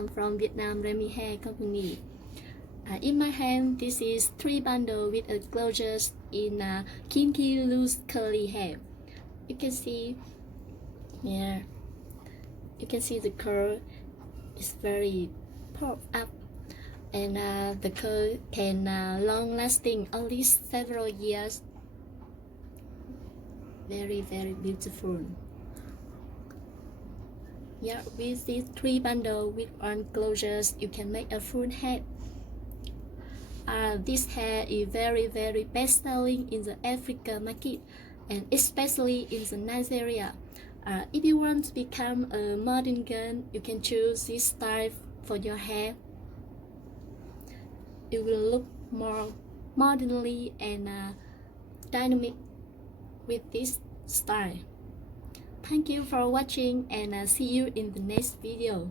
I'm from Vietnam Remy Hair Company. In my hand, this is 3 bundles with closures in kinky loose curly hair. You can see here. You can see the curl is very puffed up, and the curl can long lasting at least several years. Very beautiful. Yeah, with these 3 bundles with 1 closures, you can make a full head. This hair is very best selling in the Africa market, and especially in the Nigeria. If you want to become a modern girl, you can choose this style for your hair. It will look more modernly and dynamic with this style. Thank you for watching, and see you in the next video.